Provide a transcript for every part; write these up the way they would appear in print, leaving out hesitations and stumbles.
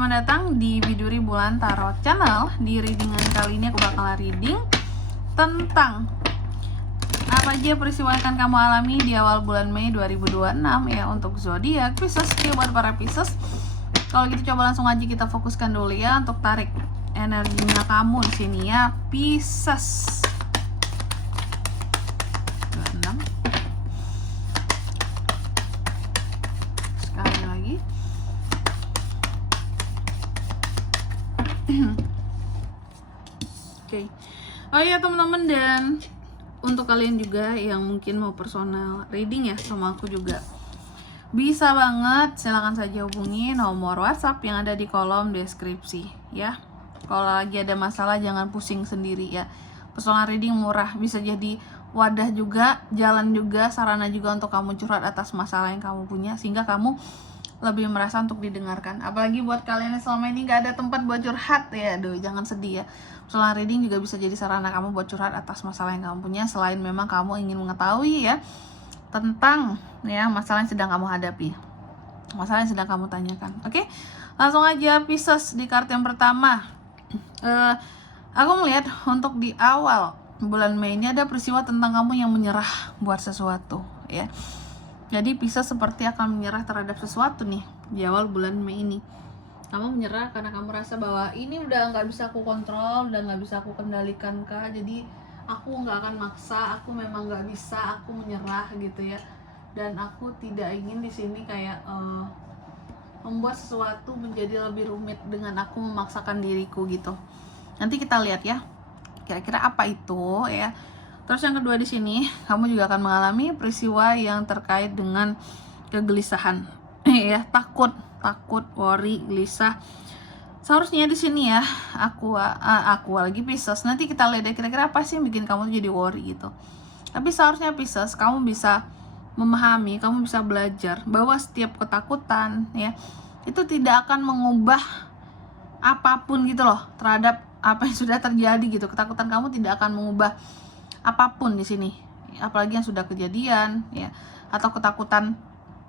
selamat datang di Biduri Bulan Tarot Channel. Di readingan kali ini aku bakal reading tentang apa aja peristiwa yang akan kamu alami di awal bulan Mei 2026 ya untuk zodiak Pisces. Oke, buat para Pisces, kalau gitu coba langsung aja kita fokuskan dulu ya untuk tarik energinya kamu di sini ya Pisces. 26. Sekali lagi. Oke. Oh iya teman-teman, dan untuk kalian juga yang mungkin mau personal reading ya sama aku juga, bisa banget, silahkan saja hubungi nomor WhatsApp yang ada di kolom deskripsi ya. Kalau lagi ada masalah jangan pusing sendiri ya. Personal reading murah, bisa jadi wadah juga, jalan juga, sarana juga untuk kamu curhat atas masalah yang kamu punya, sehingga kamu lebih merasa untuk didengarkan. Apalagi buat kalian yang selama ini gak ada tempat buat curhat ya, aduh jangan sedih ya. Personal reading juga bisa jadi sarana kamu buat curhat atas masalah yang kamu punya, selain memang kamu ingin mengetahui ya tentang ya masalah yang sedang kamu hadapi, masalah yang sedang kamu tanyakan. Oke, langsung aja Pisces di kartu yang pertama. Aku melihat untuk di awal bulan Mei ini ada peristiwa tentang kamu yang menyerah buat sesuatu ya. Jadi Pisces seperti akan menyerah terhadap sesuatu nih di awal bulan Mei ini. Kamu menyerah karena kamu rasa bahwa ini udah nggak bisa aku kontrol, udah nggak bisa aku kendalikan kak. Jadi aku nggak akan maksa, aku memang nggak bisa, aku menyerah gitu ya. Dan aku tidak ingin di sini kayak membuat sesuatu menjadi lebih rumit dengan aku memaksakan diriku gitu. Nanti kita lihat ya, kira-kira apa itu ya. Terus yang kedua di sini, kamu juga akan mengalami peristiwa yang terkait dengan kegelisahan, ya, takut, worry, gelisah. Seharusnya di sini ya, aku lagi Pisces. Nanti kita lihat ya kira-kira apa sih yang bikin kamu jadi worry gitu. Tapi seharusnya Pisces, kamu bisa memahami, kamu bisa belajar bahwa setiap ketakutan ya itu tidak akan mengubah apapun gitu loh terhadap apa yang sudah terjadi gitu. Ketakutan kamu tidak akan mengubah apapun di sini, apalagi yang sudah kejadian ya, atau ketakutan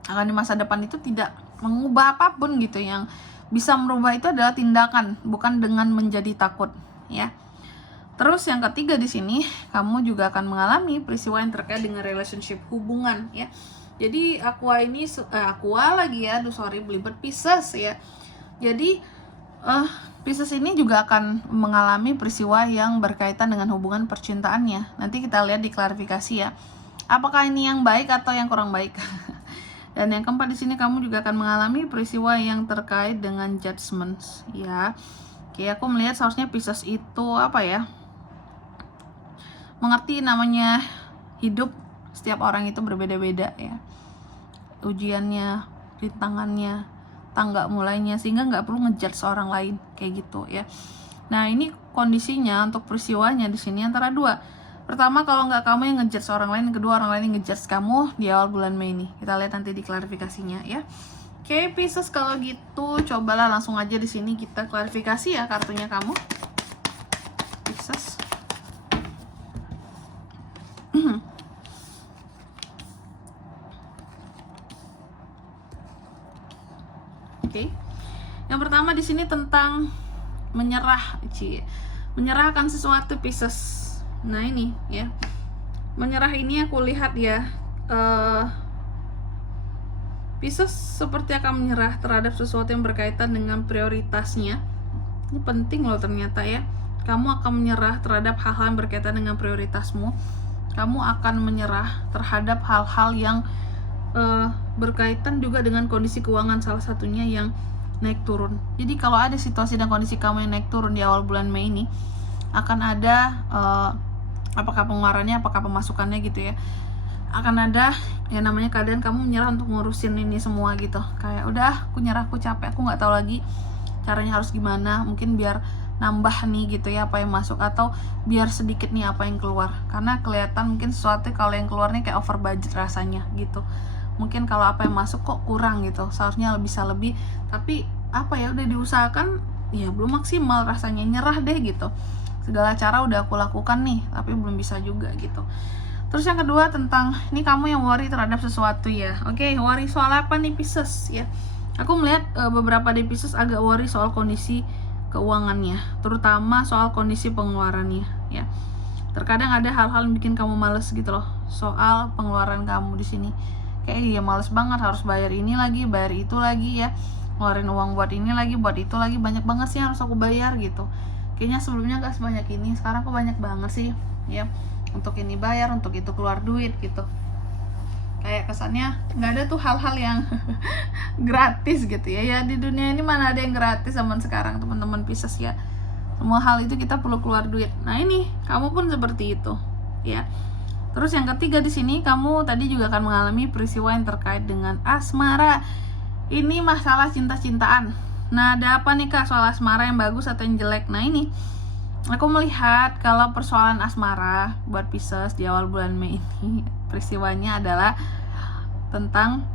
akan di masa depan itu tidak mengubah apapun gitu. Yang bisa merubah itu adalah tindakan, bukan dengan menjadi takut ya. Terus yang ketiga di sini, kamu juga akan mengalami peristiwa yang terkait dengan relationship, hubungan ya. Jadi aqua lagi ya, belibet Pisces ya. Jadi Pisces ini juga akan mengalami peristiwa yang berkaitan dengan hubungan percintaannya. Nanti kita lihat di klarifikasi ya, apakah ini yang baik atau yang kurang baik. Dan yang keempat di sini, kamu juga akan mengalami peristiwa yang terkait dengan judgments ya. Oke, aku melihat seharusnya Pisces itu apa ya, mengerti namanya hidup, setiap orang itu berbeda-beda ya, ujiannya, rintangannya, tangga mulainya, sehingga nggak perlu ngejudge seorang lain kayak gitu ya. Nah ini kondisinya untuk peristiwanya di sini antara dua. Pertama, kalau nggak kamu yang ngejudge seorang lain, kedua orang lain yang ngejudge kamu di awal bulan Mei ini. Kita lihat nanti di klarifikasinya ya. Oke Pisces, kalau gitu cobalah langsung aja di sini kita klarifikasi ya kartunya kamu Pisces. Oke. Yang pertama di sini tentang menyerah, menyerahkan sesuatu Pisces. Nah ini ya, menyerah ini aku lihat ya, Pisces seperti akan menyerah terhadap sesuatu yang berkaitan dengan prioritasnya. Ini penting loh ternyata ya. Kamu akan menyerah terhadap hal-hal yang berkaitan dengan prioritasmu. Kamu akan menyerah terhadap hal-hal yang berkaitan juga dengan kondisi keuangan, salah satunya yang naik turun. Jadi kalau ada situasi dan kondisi kamu yang naik turun di awal bulan Mei ini, akan ada apakah pengeluarannya, apakah pemasukannya gitu ya, akan ada yang namanya keadaan kamu menyerah untuk ngurusin ini semua gitu. Kayak udah aku nyerah, aku capek, aku nggak tahu lagi caranya harus gimana, mungkin biar nambah nih gitu ya apa yang masuk, atau biar sedikit nih apa yang keluar. Karena kelihatan mungkin sesuatu kalau yang keluarnya kayak over budget rasanya gitu. Mungkin kalau apa yang masuk kok kurang gitu, seharusnya bisa lebih, tapi apa ya udah diusahakan ya belum maksimal, rasanya nyerah deh gitu. Segala cara udah aku lakukan nih, tapi belum bisa juga gitu. Terus yang kedua tentang ini kamu yang worry terhadap sesuatu ya. Oke, worry soal apa nih Pisces ya? Aku melihat beberapa dari Pisces agak worry soal kondisi keuangannya, terutama soal kondisi pengeluarannya ya. Terkadang ada hal-hal yang bikin kamu males gitu loh soal pengeluaran kamu di sini. Kayak dia males banget harus bayar ini lagi, bayar itu lagi ya. Ngeluarin uang buat ini lagi, buat itu lagi, banyak banget sih yang harus aku bayar gitu. Kayaknya sebelumnya gak sebanyak ini, sekarang kok banyak banget sih ya. Untuk ini bayar, untuk itu keluar duit gitu. Kayak kesannya nggak ada tuh hal-hal yang gratis gitu ya. Ya di dunia ini mana ada yang gratis zaman sekarang teman-teman Pisces ya. Semua hal itu kita perlu keluar duit. Nah ini kamu pun seperti itu ya. Terus yang ketiga di sini kamu tadi juga akan mengalami peristiwa yang terkait dengan asmara. Ini masalah cinta-cintaan. Nah ada apa nih kak, soal asmara yang bagus atau yang jelek? Nah ini aku melihat kalau persoalan asmara buat Pisces di awal bulan Mei ini peristiwanya adalah tentang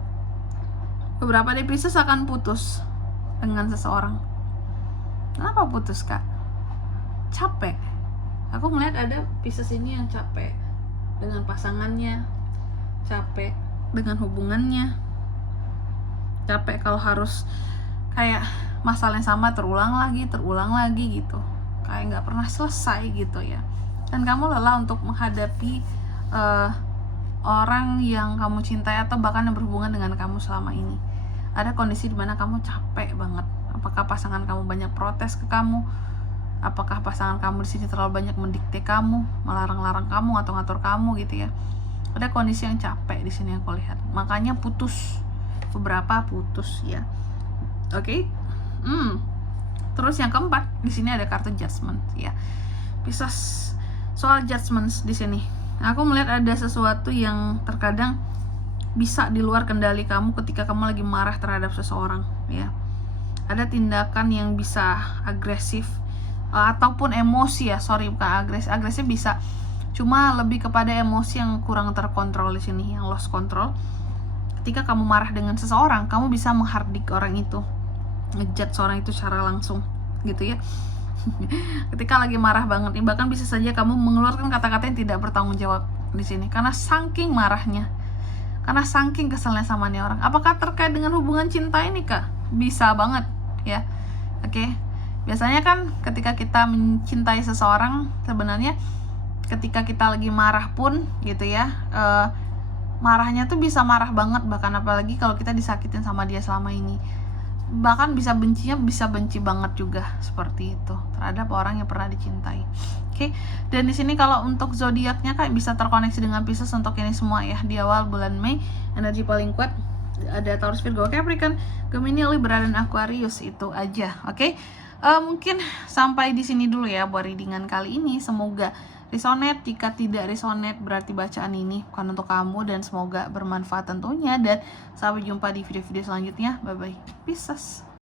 beberapa dari Pisces akan putus dengan seseorang. Kenapa putus kak? Capek. Aku melihat ada Pisces ini yang capek dengan pasangannya, capek dengan hubungannya, capek kalau harus kayak masalah yang sama terulang lagi gitu, kayak nggak pernah selesai gitu ya. Dan kamu lelah untuk menghadapi orang yang kamu cintai atau bahkan yang berhubungan dengan kamu selama ini. Ada kondisi dimana kamu capek banget. Apakah pasangan kamu banyak protes ke kamu? Apakah pasangan kamu di sini terlalu banyak mendikte kamu, melarang-larang kamu atau ngatur kamu gitu ya? Ada kondisi yang capek di sini aku lihat. Makanya putus. Beberapa putus ya. Oke. Terus yang keempat di sini ada kartu Judgment ya. Pisces soal judgments di sini. Aku melihat ada sesuatu yang terkadang bisa di luar kendali kamu ketika kamu lagi marah terhadap seseorang ya. Ada tindakan yang bisa agresif ataupun emosi ya, bukan agresif bisa, cuma lebih kepada emosi yang kurang terkontrol di sini, yang lost control. Ketika kamu marah dengan seseorang, kamu bisa menghardik orang itu, ngejudge seorang itu secara langsung gitu ya. Ketika lagi marah banget, bahkan bisa saja kamu mengeluarkan kata-kata yang tidak bertanggung jawab di sini karena saking marahnya, karena saking keselnya sama nih orang. Apakah terkait dengan hubungan cinta ini kak? Bisa banget ya. Oke. Biasanya kan ketika kita mencintai seseorang, sebenarnya ketika kita lagi marah pun gitu ya, marahnya tuh bisa marah banget, bahkan apalagi kalau kita disakitin sama dia selama ini. Bahkan bisa benci banget juga seperti itu terhadap orang yang pernah dicintai. Oke. Dan di sini kalau untuk zodiaknya kan bisa terkoneksi dengan Pisces untuk ini semua ya. Di awal bulan Mei energi paling kuat ada Taurus, Virgo, Capricorn, Gemini, Libra, dan Aquarius. Itu aja. Oke. Mungkin sampai di sini dulu ya buat readingan kali ini. Semoga resonate. Jika tidak resonate berarti bacaan ini bukan untuk kamu, dan semoga bermanfaat tentunya. Dan sampai jumpa di video-video selanjutnya. Bye bye Pisces.